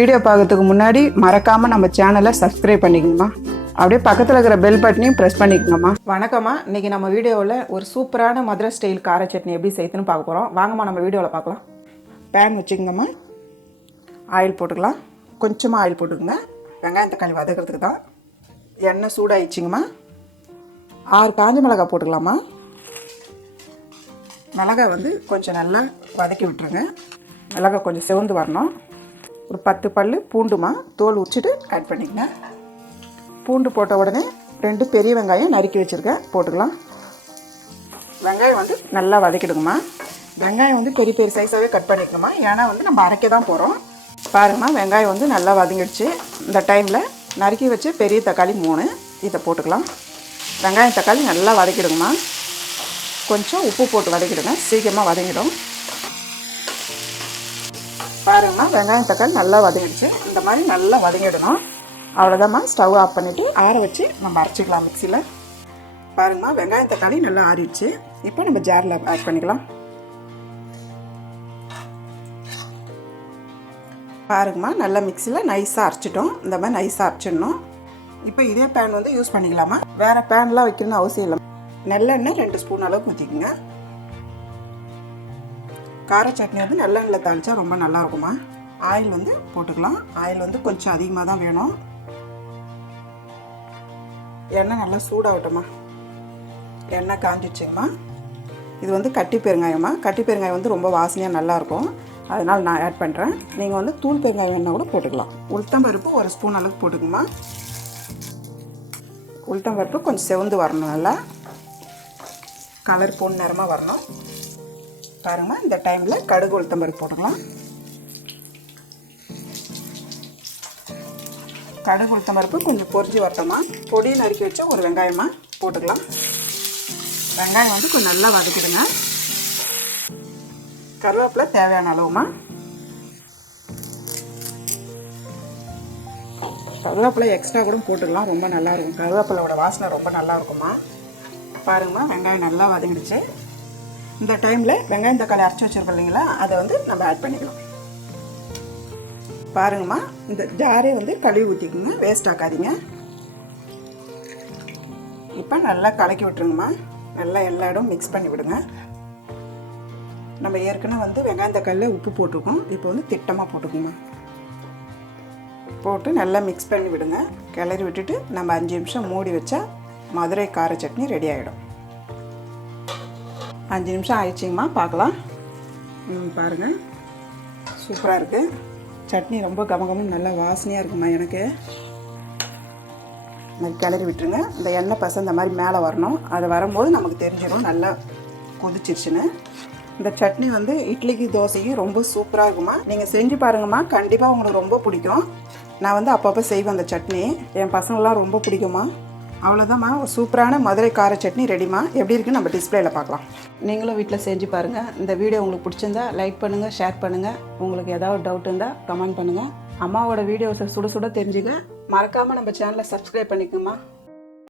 Video பார்க்கறதுக்கு முன்னாடி மறக்காம நம்ம சேனலை சப்ஸ்கிரைப் பண்ணிக்கணுமா. அப்படியே பக்கத்தில் இருக்கிற பெல் பட்டனையும் ப்ரெஸ் பண்ணிக்கணுமா. வணக்கம்மா. இன்னைக்கு நம்ம வீடியோவில் ஒரு சூப்பரான மதுரை ஸ்டைல் கார சட்னி எப்படி செய்யுதுன்னு பார்க்க போகிறோம். வாங்கம்மா நம்ம வீடியோவில் பார்க்கலாம். பேன் வச்சுக்கோங்கம்மா. ஆயில் போட்டுக்கலாம். கொஞ்சமாக ஆயில் போட்டுக்கோங்க. வெங்காயம் தக்காளி வதக்கிறதுக்கு தான். எண்ணெய் சூடாகிடுச்சிங்கம்மா. 6 காஞ்ச மிளகாய் போட்டுக்கலாமா. மிளகாய் வந்து கொஞ்சம் நல்லா வதக்கி விட்டுருங்க. மிளகாய் கொஞ்சம் சிவந்து வரணும். ஒரு 10 பல் பூண்டுமா தோல் உரிச்சிட்டு ஆட் பண்ணிக்கங்க. பூண்டு போட்ட உடனே 2 பெரிய வெங்காயம் நறுக்கி வச்சுருக்கேன், போட்டுக்கலாம். வெங்காயம் வந்து நல்லா வதக்கிடுங்கம்மா. வெங்காயம் வந்து பெரிய பெரிய சைஸாகவே கட் பண்ணிக்கணுமா, ஏன்னா வந்து நம்ம அரைக்க தான் போகிறோம். பாருங்கம்மா, வெங்காயம் வந்து நல்லா வதங்கிடுச்சு. இந்த டைமில் நறுக்கி வச்சு பெரிய தக்காளி 3 இதை போட்டுக்கலாம். வெங்காயம் தக்காளி நல்லா வதக்கிடுங்கம்மா. கொஞ்சம் உப்பு போட்டு வதக்கிடுங்க, சீக்கிரமாக வதங்கிடும். பாருங்கம்மா, வெங்காயம் தக்காளி நல்லா வதங்கிடுச்சு. இந்த மாதிரி நல்லா வதங்கிடணும். அவ்வளோதாம்மா. ஸ்டவ் ஆஃப் பண்ணிவிட்டு ஆற வச்சு நம்ம அரைச்சிக்கலாம் மிக்சியில். பாருங்கம்மா, வெங்காயம் தக்காளி நல்லா ஆறிடுச்சு. இப்போ நம்ம ஜாரில் ஆட் பண்ணிக்கலாம். பாருங்கம்மா, நல்லா மிக்சியில் நைஸாக அரைச்சிட்டோம். இந்த மாதிரி நைஸாக அரைச்சிடணும். இப்போ இதே பேன் வந்து யூஸ் பண்ணிக்கலாமா. வேறு பேன்லாம் வைக்கணும்னு அவசியம் இல்லை. நல்லெண்ணெய் 2 ஸ்பூன் அளவுக்கு ஊற்றிக்குங்க. கார சட்னி வந்து நல்லெண்ணெயில் தாளித்தா ரொம்ப நல்லாயிருக்குமா. ஆயில் வந்து போட்டுக்கலாம். ஆயில் வந்து கொஞ்சம் அதிகமாக தான் வேணும். எண்ணெய் நல்லா சூடாகட்டும்மா. எண்ணெய் காஞ்சிடுச்சுங்கம்மா. இது வந்து கட்டி பெருங்காயம்மா. கட்டி பெருங்காயம் வந்து ரொம்ப வாசனையாக நல்லாயிருக்கும், அதனால் நான் ஆட் பண்ணுறேன். நீங்கள் வந்து தூள் பெருங்காயம் வேணால் கூட போட்டுக்கலாம். உளுத்தம்பருப்பு 1 ஸ்பூன் அளவுக்கு போட்டுக்குமா. உளுத்தம்பருப்பு கொஞ்சம் செவந்து வரணும், நல்லா கலர் பொன் நிறமாக வரணும். பாருங்கம்மா, இந்த டைமில் கடுகு உளுத்தம்பருப்பு போட்டுக்கலாம். கடுகு உளுத்தம்பருப்பு கொஞ்சம் பொரிஞ்சு வரட்டோமா. பொடியை நறுக்கி வச்ச ஒரு வெங்காயமாக போட்டுக்கலாம். வெங்காயம் வந்து கொஞ்சம் நல்லா வதக்கிடுங்க. கருவேப்பிலை தேவையான அளவுமா. கருவேப்பிலை எக்ஸ்ட்ரா கூட போட்டுக்கலாம், ரொம்ப நல்லாயிருக்கும். கருவேப்பிலையோட வாசனை ரொம்ப நல்லா இருக்குமா. பாருங்கம்மா, வெங்காயம் நல்லா வதங்கிடுச்சு. இந்த டைமில் வெங்காயம் தக்காளி அரைச்சி வச்சுருக்கோம் இல்லைங்களா, அதை வந்து நம்ம ஆட் பண்ணிக்கலாம். பாருங்கம்மா, இந்த ஜாரே வந்து கழுவி ஊற்றிக்குங்க, வேஸ்ட் ஆக்காதீங்க. இப்போ நல்லா கலக்கி விட்டுருங்கம்மா. நல்லா எல்லா இடம் மிக்ஸ் பண்ணி விடுங்க. நம்ம ஏற்கனவே வந்து வெங்காயம் தக்காளியில் உப்பு போட்டிருக்கோம். இப்போ வந்து திட்டமாக போட்டுக்கோங்க. போட்டு நல்லா மிக்ஸ் பண்ணி விடுங்க. கிளறி விட்டுட்டு நம்ம 5 நிமிஷம் மூடி வச்சா மதுரை கார சட்னி ரெடி ஆகிடும். 5 நிமிஷம் ஆயிடுச்சிங்கம்மா, பார்க்கலாம். பாருங்கள், சூப்பராக இருக்குது சட்னி. ரொம்ப கமகமும் நல்லா வாசனையாக இருக்குமா. எனக்கு மாதிரி கிளறி விட்டுருங்க. இந்த எண்ணெய் பசை இந்த மாதிரி மேலே வரணும். அது வரும்போது நமக்கு தெரிஞ்சிடும் நல்லா கொதிச்சிருச்சுன்னு. இந்த சட்னி வந்து இட்லிக்கு தோசைக்கு ரொம்ப சூப்பராக இருக்குமா. நீங்கள் செஞ்சு பாருங்கம்மா, கண்டிப்பாக உங்களுக்கு ரொம்ப பிடிக்கும். நான் வந்து அப்பப்போ செய்வேன் அந்த சட்னி. என் பசங்களாம் ரொம்ப பிடிக்குமா. அவ்வளோதாம்மா, ஒரு சூப்பரான மதுரை கார சட்னி ரெடிமா. எப்படி இருக்குன்னு நம்ம டிஸ்பிளேயில் பார்க்கலாம். நீங்களும் வீட்டில் செஞ்சு பாருங்கள். இந்த வீடியோ உங்களுக்கு பிடிச்சிருந்தா லைக் பண்ணுங்கள், ஷேர் பண்ணுங்கள். உங்களுக்கு ஏதாவது டவுட் இருந்தால் கமெண்ட் பண்ணுங்கள். அம்மாவோட வீடியோஸை சுட சுட தெரிஞ்சுக்க மறக்காமல் நம்ம சேனலை சப்ஸ்கிரைப் பண்ணிக்கோமா.